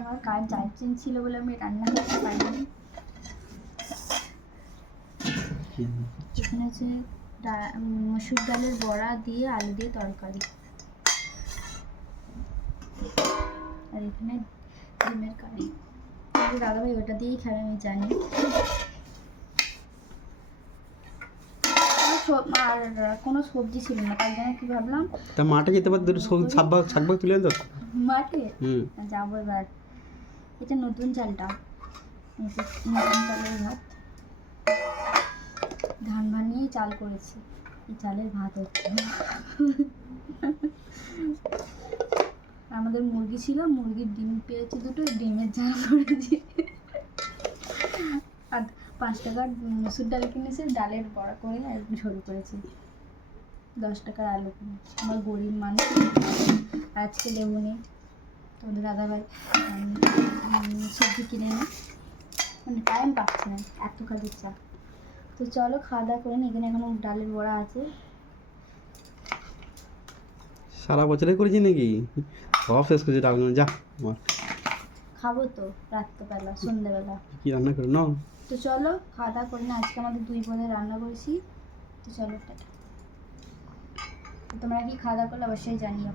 আমার current charging ছিল বলে আমি রান্না করতে পারিনি। এখানে হচ্ছে মসুর ডালের বড়া দিয়ে আলু দিয়ে তরকারি, আর এখানে ডিমের কারি। দাদাভাই ওটা দিয়েই খাবে আমি জানি। আর কোনো সবজি ছিল না, তাই জন্য কি ভাবলাম তা মাঠে যেতে পার, দুটো শাকভাগ তুলে আনতো মাঠে। যাবো এবার। এটা নতুন চালটা, নতুন চালের ভাত, ধান বানিয়ে চাল করেছি, এই চালের ভাত হচ্ছে। আমাদের মুরগি ছিল, মুরগির ডিম পেয়েছি দুটো, ডিমের ঝাল করেছি। আর 5 টাকার মসুর ডাল কিনেছে, ডালের বড়া করে আর ঝোল করেছি। 10 টাকার আলু কিনে। আমার গরিব মানুষ, আজকে লেবু নেই, তোমাদের দাদাভাই সবজি কিনে নিই, মানে টাইম পাচ্ছে না এত কাজের চাপ। তো চলো খাওয়া দাওয়া করে নি। এখানে এখনো ডালের বড়া আছে। সারা বছরে করেছি নাকি, সব শেষ করেছি ডালগুলো। যা খাবো তো রাত্রেবেলা, সন্ধ্যেবেলা কি রান্না করে নাও। তো চলো খাওয়া দাওয়া করে না। আজকে আমাদের 2 বোনে রান্না করেছি। তো চলো টাটা। তোমরা কি খাওয়া দাওয়া করলে অবশ্যই জানিও।